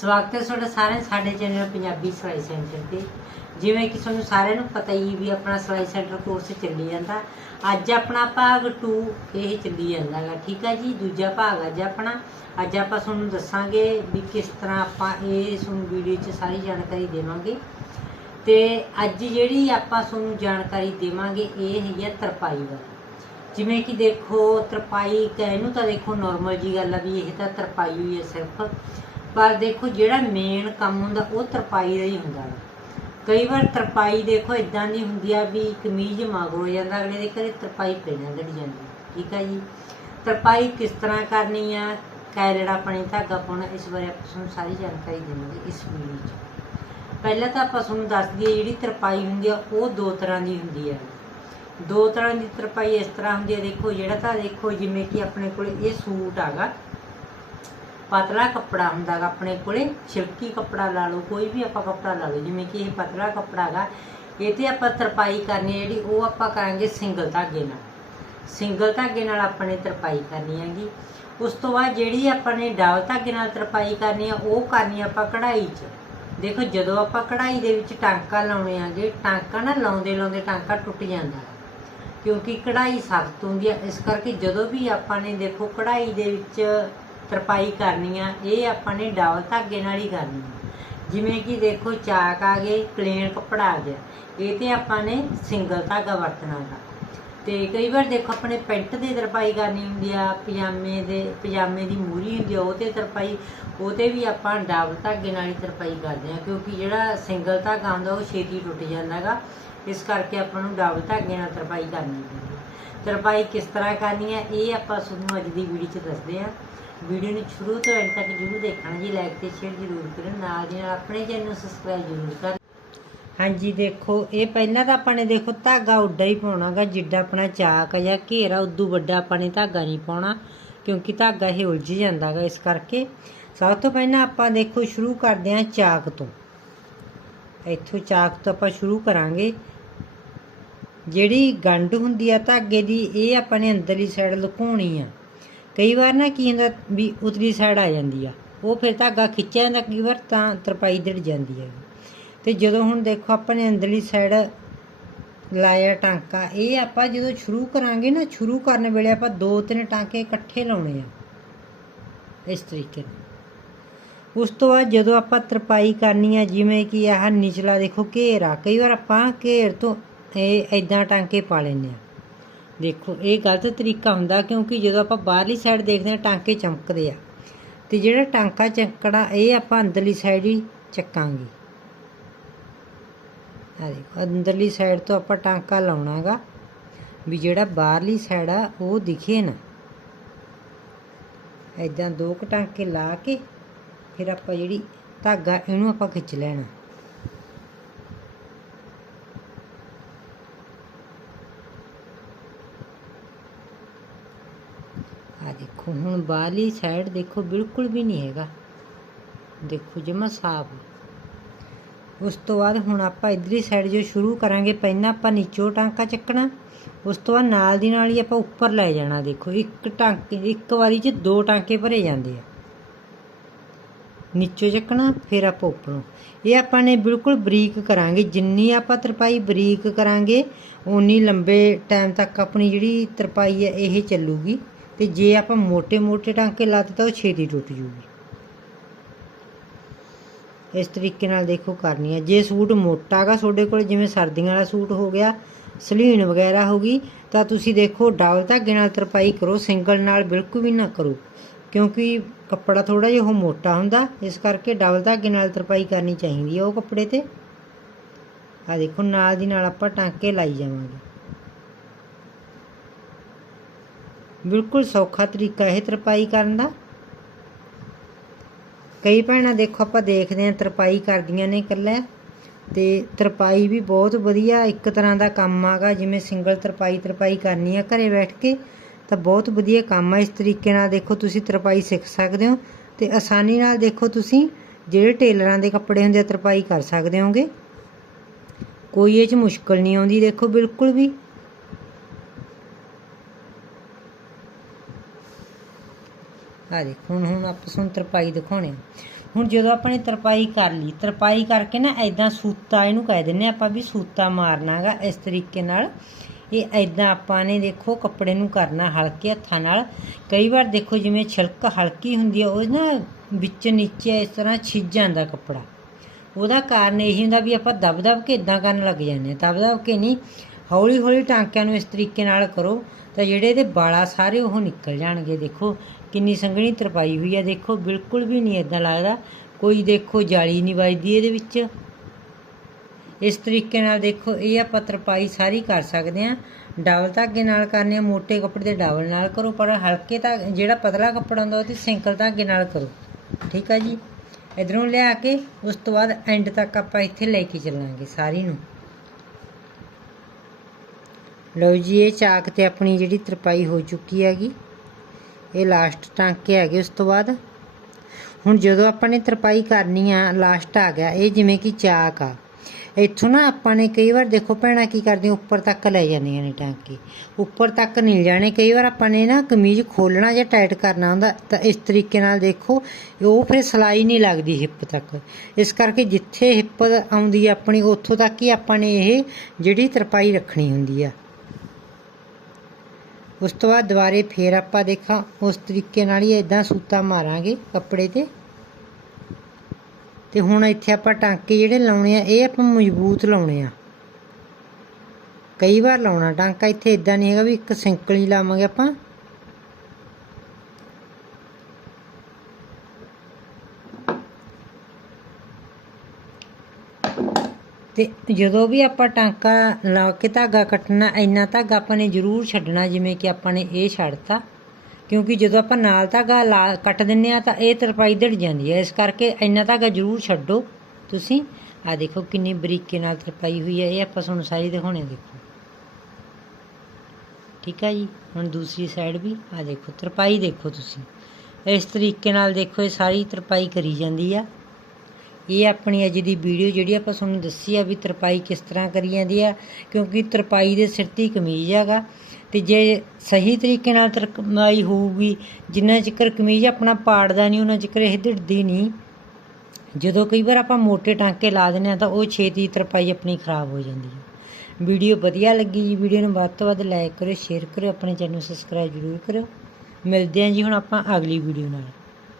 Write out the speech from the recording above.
ਸਵਾਗਤ ਹੈ ਤੁਹਾਡਾ ਸਾਰਿਆਂ ਸਾਡੇ ਚੈਨਲ ਪੰਜਾਬੀ ਸਿਲਾਈ ਸੈਂਟਰ ਤੇ। ਜਿਵੇਂ ਕਿ ਤੁਹਾਨੂੰ ਸਾਰਿਆਂ ਨੂੰ ਪਤਾ ਹੀ ਵੀ ਆਪਣਾ ਸਿਲਾਈ ਸੈਂਟਰ ਕੋਰਸ ਚੱਲੀ ਜਾਂਦਾ। ਅੱਜ ਆਪਣਾ ਭਾਗ 2 ਇਹ ਚੱਲੀ ਜਾਂਦਾ ਗਾ ਠੀਕ ਹੈ ਜੀ? ਦੂਜਾ ਭਾਗ ਅੱਜ ਆਪਣਾ। ਅੱਜ ਆਪਾਂ ਤੁਹਾਨੂੰ ਦੱਸਾਂਗੇ ਵੀ ਕਿਸ ਤਰ੍ਹਾਂ ਆਪਾਂ ਇਹ ਤੁਹਾਨੂੰ ਵੀਡੀਓ 'ਚ ਸਾਰੀ ਜਾਣਕਾਰੀ ਦੇਵਾਂਗੇ। ਤੇ ਅੱਜ ਜਿਹੜੀ ਆਪਾਂ ਤੁਹਾਨੂੰ ਜਾਣਕਾਰੀ ਦੇਵਾਂਗੇ, ਇਹ ਹੈਗੀ ਆ ਤਰਪਾਈ ਬਾਰੇ। ਜਿਵੇਂ ਕਿ ਦੇਖੋ, ਤਰਪਾਈ ਕਹਿਣ ਨੂੰ ਤਾਂ ਦੇਖੋ ਨਾਰਮਲ ਜੀ ਗੱਲ ਆ ਵੀ ਇਹ ਤਾਂ ਤਰਪਾਈ ਹੋਈ ਹੈ ਸਿਰਫ। ਪਰ ਦੇਖੋ ਜਿਹੜਾ ਮੇਨ ਕੰਮ ਹੁੰਦਾ, ਉਹ ਤਰਪਾਈ ਦਾ ਹੀ ਹੁੰਦਾ ਵਾ। ਕਈ ਵਾਰ ਤਰਪਾਈ ਦੇਖੋ ਇਦਾਂ ਦੀ ਹੁੰਦੀ ਆ ਵੀ ਕਮੀਜ਼ ਮੰਗ ਹੋ ਜਾਂਦਾ, ਅਗਲੇ ਦੇ ਘਰੇ ਤਰਪਾਈ ਪੈਣਾ ਲੱਗ ਜਾਂਦੀ ਠੀਕ ਆ ਜੀ? ਤਰਪਾਈ ਕਿਸ ਤਰ੍ਹਾਂ ਕਰਨੀ ਆ? ਕੈਰੜਾ ਆਪਣੇ ਧਾਗਾ ਪਾਉਣਾ, ਇਸ ਬਾਰੇ ਆਪਾਂ ਤੁਹਾਨੂੰ ਸਾਰੀ ਜਾਣਕਾਰੀ ਦੇਵਾਂਗੇ ਇਸ ਵੀਡੀਓ 'ਚ। ਪਹਿਲਾਂ ਤਾਂ ਆਪਾਂ ਤੁਹਾਨੂੰ ਦੱਸ ਦਈਏ, ਜਿਹੜੀ ਤਰਪਾਈ ਹੁੰਦੀ ਆ, ਉਹ ਦੋ ਤਰ੍ਹਾਂ ਦੀ ਹੁੰਦੀ ਹੈ ਦੋ ਤਰ੍ਹਾਂ ਦੀ ਤਰਪਾਈ ਇਸ ਤਰ੍ਹਾਂ ਹੁੰਦੀ ਹੈ ਦੇਖੋ ਜਿਹੜਾ ਤਾਂ ਦੇਖੋ ਜਿਵੇਂ ਕਿ ਆਪਣੇ ਕੋਲ ਇਹ ਸੂਟ ਆਗਾ ਪਤਲਾ ਕੱਪੜਾ ਹੁੰਦਾ ਗਾ ਆਪਣੇ ਕੋਲੇ, ਛਿਲਕੀ ਕੱਪੜਾ ਲਾ ਲਓ, ਕੋਈ ਵੀ ਆਪਾਂ ਕੱਪੜਾ ਲਾ ਲਓ, ਜਿਵੇਂ ਕਿ ਇਹ ਪਤਲਾ ਕੱਪੜਾ ਹੈਗਾ ਇਹ ਤੇ ਆਪਾਂ ਤਰਪਾਈ ਕਰਨੀ ਜਿਹੜੀ, ਉਹ ਆਪਾਂ ਕਰਾਂਗੇ ਸਿੰਗਲ ਧਾਗੇ ਨਾਲ। ਸਿੰਗਲ ਧਾਗੇ ਨਾਲ ਆਪਾਂ ਨੇ ਤਰਪਾਈ ਕਰਨੀ ਹੈਗੀ। ਉਸ ਤੋਂ ਬਾਅਦ ਜਿਹੜੀ ਆਪਾਂ ਨੇ ਡਬਲ ਧਾਗੇ ਨਾਲ ਤਰਪਾਈ ਕਰਨੀ ਆ, ਉਹ ਕਰਨੀ ਆਪਾਂ ਕਢਾਈ 'ਚ। ਦੇਖੋ, ਜਦੋਂ ਆਪਾਂ ਕਢਾਈ ਦੇ ਵਿੱਚ ਟਾਂਕਾ ਲਾਉਣੇ ਆਗੇ, ਟਾਂਕਾ ਨਾ ਲਾਉਂਦੇ ਲਾਉਂਦੇ ਟਾਂਕਾ ਟੁੱਟ ਜਾਂਦਾ ਕਿਉਂਕਿ ਕਢਾਈ ਸਖਤ ਹੁੰਦੀ ਆ, ਇਸ ਕਰਕੇ ਜਦੋਂ ਵੀ ਆਪਾਂ ਨੇ ਦੇਖੋ ਕਢਾਈ ਦੇ ਵਿੱਚ ਤਰਪਾਈ ਕਰਨੀ ਆ, ਇਹ ਆਪਾਂ ਨੇ ਡਬਲ ਧਾਗੇ ਨਾਲ ਹੀ ਕਰਨੀ ਆ। ਜਿਵੇਂ ਕਿ ਦੇਖੋ, ਚਾਕ ਆ ਗਏ ਪਲੇਨ ਕੱਪੜਾ ਆ ਗਿਆ। ਇਹ ਤੇ ਆਪਾਂ ਨੇ ਸਿੰਗਲ ਧਾਗਾ ਵਰਤਣਾ ਗਾ। ਤੇ ਕਈ ਵਾਰ ਦੇਖੋ, ਆਪਣੇ ਪੈਂਟ ਦੇ ਤਰਪਾਈ ਕਰਨੀ ਹੁੰਦੀ ਆ, ਪਜਾਮੇ ਦੇ, ਪਜਾਮੇ ਦੀ ਮੂਰੀ ਹੁੰਦੀ ਆ, ਉਹ ਤੇ ਤਰਪਾਈ, ਉਹ ਤੇ ਵੀ ਆਪਾਂ ਡਬਲ ਧਾਗੇ ਨਾਲ ਹੀ ਤਰਪਾਈ ਕਰਦੇ ਆ, ਕਿਉਂਕਿ ਜਿਹੜਾ ਸਿੰਗਲ ਧਾਗਾ ਹੁੰਦਾ, ਉਹ ਛੇਤੀ ਟੁੱਟ ਜਾਂਦਾ ਗਾ। ਇਸ ਕਰਕੇ ਆਪਾਂ ਨੂੰ ਡਬਲ ਧਾਗੇ ਨਾਲ ਤਰਪਾਈ ਕਰਨੀ ਹੈ। ਤਰਪਾਈ ਕਿਸ ਤਰ੍ਹਾਂ ਕਰਨੀ ਹੈ ਇਹ ਆਪਾਂ ਤੁਹਾਨੂੰ ਅੱਜ ਦੀ ਵੀਡੀਓ 'ਚ ਦੱਸਦੇ ਹਾਂ ਵੀਡੀਓ ਨੂੰ ਸ਼ੁਰੂ ਤੋਂ ਐਂਡ ਤੱਕ ਜਰੂਰ ਦੇਖਣਾ ਜੀ ਲਾਈਕ ਤੇ ਸ਼ੇਅਰ ਜਰੂਰ ਕਰੋ ਨਾਲ ਦੀ ਨਾਲ ਆਪਣੇ ਚੈਨਲ ਨੂੰ ਸਬਸਕ੍ਰਾਈਬ ਜਰੂਰ ਕਰ। ਹਾਂਜੀ, ਦੇਖੋ, ਇਹ ਪਹਿਲਾਂ ਤਾਂ ਆਪਾਂ ਨੇ ਦੇਖੋ, ਧਾਗਾ ਉੱਡਾ ਹੀ ਪਾਉਣਾਗਾ ਜਿੱਡਾ ਆਪਣਾ ਚਾਕ ਜਾਂ ਘੇਰਾ, ਉਦੋਂ ਵੱਡਾ ਆਪਾਂ ਨੇ ਧਾਗਾ ਨਹੀਂ ਪਾਉਣਾ, ਕਿਉਂਕਿ ਧਾਗਾ ਇਹ ਉਲਝ ਜਾਂਦਾਗਾ ਇਸ ਕਰਕੇ। ਸਭ ਤੋਂ ਪਹਿਲਾਂ ਆਪਾਂ ਦੇਖੋ, ਸ਼ੁਰੂ ਕਰਦੇ ਹਾਂ ਚਾਕ ਤੋਂ। ਇੱਥੋਂ ਚਾਕ ਤੋਂ ਆਪਾਂ ਸ਼ੁਰੂ ਕਰਾਂਗੇ। ਜਿਹੜੀ ਗੰਢ ਹੁੰਦੀ ਆ ਧਾਗੇ ਦੀ, ਇਹ ਆਪਾਂ ਨੇ ਅੰਦਰਲੀ ਸਾਈਡ ਲੁਕਾਉਣੀ ਆ। ਕਈ ਵਾਰ ਨਾ ਕੀ ਹੁੰਦਾ ਵੀ ਉਤਲੀ ਸਾਈਡ ਆ ਜਾਂਦੀ ਆ। ਉਹ ਫਿਰ ਧਾਗਾ ਖਿੱਚਿਆ ਜਾਂਦਾ, ਕਈ ਵਾਰ ਤਾਂ ਤਰਪਾਈ ਡਿੱਗ ਜਾਂਦੀ ਹੈ ਤੇ ਜਦੋਂ ਹੁਣ ਦੇਖੋ ਆਪਾਂ ਨੇ ਅੰਦਰਲੀ ਸਾਈਡ ਲਾਇਆ ਟਾਂਕਾ, ਇਹ ਆਪਾਂ ਜਦੋਂ ਸ਼ੁਰੂ ਕਰਾਂਗੇ ਨਾ, ਸ਼ੁਰੂ ਕਰਨ ਵੇਲੇ ਆਪਾਂ ਦੋ ਤਿੰਨ ਟਾਂਕੇ ਇਕੱਠੇ ਲਾਉਣੇ ਆ। ਇਸ ਤਰੀਕੇ ਨਾਲ। ਉਸ ਤੋਂ ਬਾਅਦ ਜਦੋਂ ਆਪਾਂ ਤਰਪਾਈ ਕਰਨੀ ਆ, ਜਿਵੇਂ ਕਿ ਆਹ ਨਿਚਲਾ ਦੇਖੋ ਘੇਰ ਆ, ਕਈ ਵਾਰ ਆਪਾਂ ਘੇਰ ਤੋਂ ਇਹ ਇਦਾਂ ਟਾਂਕੇ ਪਾ ਲੈਂਦੇ ਆ। ਦੇਖੋ, ਇਹ ਗਲਤ ਤਰੀਕਾ ਹੁੰਦਾ ਕਿਉਂਕਿ ਜਦੋਂ ਆਪਾਂ ਬਾਹਰਲੀ ਸਾਈਡ ਦੇਖਦੇ ਆ ਟਾਂਕੇ ਚਮਕਦੇ ਆ। ਤੇ ਜਿਹੜਾ ਟਾਂਕਾ ਚੱਕੜਾ ਇਹ ਆਪਾਂ ਅੰਦਰਲੀ ਸਾਈਡ ਹੀ ਚੱਕਾਂਗੇ। ਆ ਦੇਖੋ, ਅੰਦਰਲੀ ਸਾਈਡ ਤੋਂ ਆਪਾਂ ਟਾਂਕਾ ਲਾਉਣਾਗਾ। ਵੀ ਜਿਹੜਾ ਬਾਹਰਲੀ ਸਾਈਡ ਆ, ਉਹ ਦਿਖੇ ਨਾ। ਇਦਾਂ ਦੋ ਕੁ ਟਾਂਕੇ ਲਾ ਕੇ, ਫਿਰ ਆਪਾਂ ਜਿਹੜੀ ਧਾਗਾ, ਇਹਨੂੰ ਆਪਾਂ ਖਿੱਚ ਲੈਣਾ। ਆ ਦੇਖੋ, ਹੁਣ ਬਾਹਰਲੀ ਸਾਈਡ ਦੇਖੋ, ਬਿਲਕੁਲ ਵੀ ਨਹੀਂ ਹੈਗਾ। ਦੇਖੋ ਜਮਾ ਸਾਫ਼। ਉਸ ਤੋਂ ਬਾਅਦ ਹੁਣ ਆਪਾਂ ਇਧਰਲੀ ਸਾਈਡ ਜੋ ਸ਼ੁਰੂ ਕਰਾਂਗੇ, ਪਹਿਲਾਂ ਆਪਾਂ ਨੀਚੋਂ ਟਾਂਕਾ ਚੱਕਣਾ, ਉਸ ਤੋਂ ਬਾਅਦ ਨਾਲ ਦੀ ਨਾਲ ਹੀ ਆਪਾਂ ਉੱਪਰ ਲੈ ਜਾਣਾ, ਦੇਖੋ। ਇੱਕ ਟਾਂਕੇ, ਇੱਕ ਵਾਰੀ 'ਚ ਦੋ ਟਾਂਕੇ ਭਰੇ ਜਾਂਦੇ ਆ। ਨੀਚੋਂ ਚੱਕਣਾ, ਫਿਰ ਆਪਾਂ ਉੱਪਰੋਂ। ਇਹ ਆਪਾਂ ਨੇ ਬਿਲਕੁਲ ਬਰੀਕ ਕਰਾਂਗੇ। ਜਿੰਨੀ ਆਪਾਂ ਤਰਪਾਈ ਬਰੀਕ ਕਰਾਂਗੇ ਉਨੀ ਲੰਬੇ ਟਾਈਮ ਤੱਕ ਆਪਣੀ ਜਿਹੜੀ ਤਰਪਾਈ ਹੈ, ਇਹ ਚੱਲੂਗੀ। ਤੇ ਜੇ ਆਪਾਂ ਮੋٹے-ਮੋٹے ਟਾਂਕੇ ਲਾਤੇ ਤਾਂ ਉਹ ਛੇਤੀ ਟੁੱਟ ਜੂਗੀ। ਇਸ ਤਰੀਕੇ ਨਾਲ ਦੇਖੋ ਕਰਨੀ ਹੈ ਜੇ ਸੂਟ ਮੋਟਾਗਾ ਤੁਹਾਡੇ ਕੋਲ, ਜਿਵੇਂ ਸਰਦੀਆਂ ਵਾਲਾ ਸੂਟ ਹੋ ਗਿਆ, ਸਲੀਨ ਵਗੈਰਾ ਹੋ ਗਈ, ਤਾਂ ਤੁਸੀਂ ਦੇਖੋ ਡਬਲ ਧਾਗੇ ਨਾਲ ਤਰਪਾਈ ਕਰੋ, ਸਿੰਗਲ ਨਾਲ ਬਿਲਕੁਲ ਵੀ ਨਾ ਕਰੋ। ਕਿਉਂਕਿ ਕੱਪੜਾ ਥੋੜਾ ਜਿਹਾ ਉਹ ਮੋਟਾ ਹੁੰਦਾ, ਇਸ ਕਰਕੇ ਡਬਲ ਧਾਗੇ ਨਾਲ ਤਰਪਾਈ ਕਰਨੀ ਚਾਹੀਦੀ ਹੈ ਉਹ ਕੱਪੜੇ ਤੇ। ਆ ਦੇਖੋ ਨਾਲ ਦੀ ਨਾਲ ਆਪਾਂ ਟਾਂਕੇ ਲਾਈ ਜਾਵਾਂਗੇ। ਬਿਲਕੁਲ ਸੌਖਾ ਤਰੀਕਾ ਇਹ ਤਰਪਾਈ ਕਰਨ ਦਾ। ਕਈ ਭੈਣਾਂ ਦੇਖੋ ਆਪਾਂ ਦੇਖਦੇ ਆਂ ਤਰਪਾਈ ਕਰਦੀਆਂ ਨੇ ਇਕੱਲੇ। ਤੇ ਤਰਪਾਈ ਵੀ ਬਹੁਤ ਵਧੀਆ ਇੱਕ ਤਰ੍ਹਾਂ ਦਾ ਕੰਮ ਆਗਾ, ਜਿਵੇਂ ਸਿੰਗਲ ਤਰਪਾਈ ਤਰਪਾਈ ਕਰਨੀ ਆ ਘਰੇ ਬੈਠ ਕੇ, ਤਾਂ ਬਹੁਤ ਵਧੀਆ ਕੰਮ ਆ। ਇਸ ਤਰੀਕੇ ਨਾਲ ਦੇਖੋ ਤੁਸੀਂ ਤਰਪਾਈ ਸਿੱਖ ਸਕਦੇ ਹੋ ਤੇ ਆਸਾਨੀ ਨਾਲ ਦੇਖੋ ਤੁਸੀਂ ਜਿਹੜੇ ਟੇਲਰਾਂ ਦੇ ਕੱਪੜੇ ਹੁੰਦੇ ਆ ਤਰਪਾਈ ਕਰ ਸਕਦੇ ਹੋਗੇ। ਕੋਈ ਇਹ ਚ ਮੁਸ਼ਕਲ ਨਹੀਂ ਆਉਂਦੀ। ਦੇਖੋ ਬਿਲਕੁਲ ਵੀ ਆ ਦੇਖੋ ਹੁਣ ਹੁਣ ਆਪਾਂ ਤੁਹਾਨੂੰ ਤਰਪਾਈ ਦਿਖਾਉਣੇ ਹੁਣ ਜਦੋਂ ਆਪਾਂ ਨੇ ਤਰਪਾਈ ਕਰ ਲਈ, ਤਰਪਾਈ ਕਰਕੇ ਨਾ ਐਦਾਂ ਸੂਤਾ, ਇਹਨੂੰ ਕਹਿ ਦਿੰਨੇ ਆਪਾਂ ਵੀ ਸੂਤਾ ਮਾਰਨਾਗਾ ਇਸ ਤਰੀਕੇ ਨਾਲ। ਇਹ ਐਦਾਂ ਆਪਾਂ ਨੇ ਦੇਖੋ ਕੱਪੜੇ ਨੂੰ ਕਰਨਾ ਹਲਕੇ ਹੱਥਾਂ ਨਾਲ। ਕਈ ਵਾਰ ਦੇਖੋ ਜਿਵੇਂ ਛਿਲਕ ਹਲਕੀ ਹੁੰਦੀ ਹੈ ਉਹ ਨਾ ਵਿੱਚ ਨੀਚੇ ਇਸ ਤਰ੍ਹਾਂ ਛਿੱਜ ਜਾਂਦਾ ਕੱਪੜਾ। ਉਹਦਾ ਕਾਰਨ ਇਹੀ ਹੁੰਦਾ ਵੀ ਆਪਾਂ ਦਬ ਦਬ ਕੇ ਇਦਾਂ ਕਰਨ ਲੱਗ ਜਾਂਦੇ ਹਾਂ ਦਬ ਦਬ ਕੇ ਨਹੀਂ ਹੌਲੀ ਹੌਲੀ ਟਾਂਕਿਆਂ ਨੂੰ ਇਸ ਤਰੀਕੇ ਨਾਲ ਕਰੋ ਤਾਂ ਜਿਹੜੇ ਇਹਦੇ ਬਾਲਾ ਸਾਰੇ ਉਹ ਨਿਕਲ ਜਾਣਗੇ। ਦੇਖੋ, ਕਿੰਨੀ ਸੰਘਣੀ ਤਰਪਾਈ ਹੋਈ ਹੈ ਦੇਖੋ, ਬਿਲਕੁਲ ਵੀ ਨਹੀਂ ਇਦਾਂ ਲੱਗਦਾ। ਕੋਈ ਦੇਖੋ ਜਾਲੀ ਨਹੀਂ ਵੱਜਦੀ ਇਹਦੇ ਵਿੱਚ। ਇਸ ਤਰੀਕੇ ਨਾਲ ਦੇਖੋ, ਇਹ ਆਪਾਂ ਤਰਪਾਈ ਸਾਰੀ ਕਰ ਸਕਦੇ ਹਾਂ। ਡਬਲ ਧਾਗੇ ਨਾਲ ਕਰਨੇ ਆ ਮੋٹے ਕੱਪੜੇ ਦੇ ਡਬਲ ਨਾਲ ਕਰੋ, ਪਰ ਹਲਕੇ ਤਾਂ ਜਿਹੜਾ ਪਤਲਾ ਕੱਪੜਾ ਹੁੰਦਾ ਉਹ ਤੇ ਸਿੰਗਲ ਧਾਗੇ ਨਾਲ ਕਰੋ। ਠੀਕ ਆ ਜੀ? ਇਧਰੋਂ ਲਿਆ ਕੇ ਉਸ ਤੋਂ ਬਾਅਦ ਐਂਡ ਤੱਕ ਆਪਾਂ ਇੱਥੇ ਲੈ ਕੇ ਚੱਲਾਂਗੇ ਸਾਰੀ ਨੂੰ। ਲਓ ਜੀ, ਇਹ ਚਾਕ ਤੇ ਆਪਣੀ ਜਿਹੜੀ ਤਰਪਾਈ ਹੋ ਚੁੱਕੀ ਹੈਗੀ। ਇਹ ਲਾਸਟ ਟਾਂਕੇ ਹੈਗੇ ਉਸ ਤੋਂ ਬਾਅਦ। ਹੁਣ ਜਦੋਂ ਆਪਾਂ ਨੇ ਤਰਪਾਈ ਕਰਨੀ ਆ ਲਾਸਟ ਆ ਗਿਆ, ਇਹ ਜਿਵੇਂ ਕਿ ਚਾਕ ਆ। ਇੱਥੋਂ ਨਾ ਆਪਾਂ ਨੇ ਕਈ ਵਾਰ ਦੇਖੋ ਭੈਣਾਂ ਕੀ ਕਰਦੀਆਂ ਉੱਪਰ ਤੱਕ ਲੈ ਜਾਂਦੀਆਂ ਨੇ ਟਾਂਕੇ। ਉੱਪਰ ਤੱਕ ਨਹੀਂ ਜਾਣੇ, ਕਈ ਵਾਰ ਆਪਾਂ ਨੇ ਨਾ ਕਮੀਜ਼ ਖੋਲਣਾ ਜਾਂ ਟਾਈਟ ਕਰਨਾ ਹੁੰਦਾ, ਤਾਂ ਇਸ ਤਰੀਕੇ ਨਾਲ ਦੇਖੋ, ਉਹ ਫਿਰ ਸਲਾਈ ਨਹੀਂ ਲੱਗਦੀ ਹਿੱਪ ਤੱਕ। ਇਸ ਕਰਕੇ ਜਿੱਥੇ ਹਿੱਪ ਆਉਂਦੀ ਆਪਣੀ, ਉੱਥੋਂ ਤੱਕ ਹੀ ਆਪਾਂ ਨੇ ਇਹ ਜਿਹੜੀ ਤਰਪਾਈ ਰੱਖਣੀ ਹੁੰਦੀ ਆ। ਉਸ ਤੋਂ ਬਾਅਦ ਦੁਬਾਰੇ ਫੇਰ ਆਪਾਂ ਦੇਖਾਂ, ਉਸ ਤਰੀਕੇ ਨਾਲ ਹੀ ਇਦਾਂ ਸੂਤਾ ਮਾਰਾਂਗੇ ਕੱਪੜੇ ਤੇ। ਤੇ ਹੁਣ ਇੱਥੇ ਆਪਾਂ ਟਾਂਕੇ ਜਿਹੜੇ ਲਾਉਣੇ ਆ, ਇਹ ਆਪਾਂ ਮਜ਼ਬੂਤ ਲਾਉਣੇ ਆ। ਕਈ ਵਾਰ ਲਾਉਣਾ, ਟਾਂਕਾ ਇੱਥੇ ਇਦਾਂ ਨਹੀਂ ਹੈਗਾ ਵੀ ਇੱਕ ਸਿੰਕਲ ਹੀ ਲਾਵਾਂਗੇ ਆਪਾਂ। ਤੇ ਜਦੋਂ ਵੀ ਆਪਾਂ ਟਾਂਕਾ ਲਾ ਕੇ ਧਾਗਾ ਕੱਟਣਾ, ਇੰਨਾ ਧਾਗਾ ਆਪਾਂ ਨੇ ਜ਼ਰੂਰ ਛੱਡਣਾ, ਜਿਵੇਂ ਕਿ ਆਪਾਂ ਨੇ ਇਹ ਛੱਡਤਾ। ਕਿਉਂਕਿ ਜਦੋਂ ਆਪਾਂ ਨਾਲ ਧਾਗਾ ਲਾ ਕੱਟ ਦਿੰਨੇ ਆ, ਤਾਂ ਇਹ ਤਰਪਾਈ ਧੜ ਜਾਂਦੀ ਹੈ। ਇਸ ਕਰਕੇ ਇੰਨਾ ਧਾਗਾ ਜ਼ਰੂਰ ਛੱਡੋ ਤੁਸੀਂ। ਆ ਦੇਖੋ ਕਿੰਨੀ ਬਰੀਕੇ ਨਾਲ ਤਰਪਾਈ ਹੋਈ ਹੈ। ਇਹ ਆਪਾਂ ਤੁਹਾਨੂੰ ਸਾਰੀ ਦਿਖਾਉਣੇ ਦੇਖੋ। ਠੀਕ ਹੈ ਜੀ? ਹੁਣ ਦੂਸਰੀ ਸਾਈਡ ਵੀ, ਆ ਦੇਖੋ, ਤਰਪਾਈ ਦੇਖੋ ਤੁਸੀਂ। ਇਸ ਤਰੀਕੇ ਨਾਲ ਦੇਖੋ, ਇਹ ਸਾਰੀ ਤਰਪਾਈ ਕਰੀ ਜਾਂਦੀ ਆ। ਇਹ ਆਪਣੀ ਅੱਜ ਦੀ ਵੀਡੀਓ ਜਿਹੜੀ ਆਪਾਂ ਤੁਹਾਨੂੰ ਦੱਸੀ ਆ ਵੀ ਤਰਪਾਈ ਕਿਸ ਤਰ੍ਹਾਂ ਕਰੀ ਜਾਂਦੀ ਆ, ਕਿਉਂਕਿ ਤਰਪਾਈ ਦੇ ਸਿਰ ਤੇ ਕਮੀਜ਼ ਹੈਗਾ। ਤੇ ਜੇ ਸਹੀ ਤਰੀਕੇ ਨਾਲ ਤਰਪਾਈ ਹੋਊਗੀ, ਜਿੰਨਾ ਚਿਕਰ ਕਮੀਜ਼ ਆਪਣਾ ਪਾੜਦਾ ਨਹੀਂ, ਉਹਨਾਂ ਚਿਕਰ ਇਹ ਦਿੜਦੀ ਨਹੀਂ। ਜਦੋਂ ਕਈ ਵਾਰ ਆਪਾਂ ਮੋٹے ਟਾਂਕੇ ਲਾ ਦਿੰਦੇ ਆ ਤਾਂ ਉਹ ਛੇਤੀ ਤਰਪਾਈ ਆਪਣੀ ਖਰਾਬ ਹੋ ਜਾਂਦੀ ਹੈ ਵੀਡੀਓ ਵਧੀਆ ਲੱਗੀ ਜੀ, ਵੀਡੀਓ ਨੂੰ ਵੱਧ ਤੋਂ ਵੱਧ ਲਾਈਕ ਕਰੋ ਸ਼ੇਅਰ ਕਰੋ ਆਪਣੇ ਚੈਨਲ ਨੂੰ ਸਬਸਕ੍ਰਾਈਬ ਜ਼ਰੂਰ ਕਰੋ ਮਿਲਦੇ ਹਾਂ ਜੀ ਹੁਣ ਆਪਾਂ ਅਗਲੀ ਵੀਡੀਓ ਨਾਲ।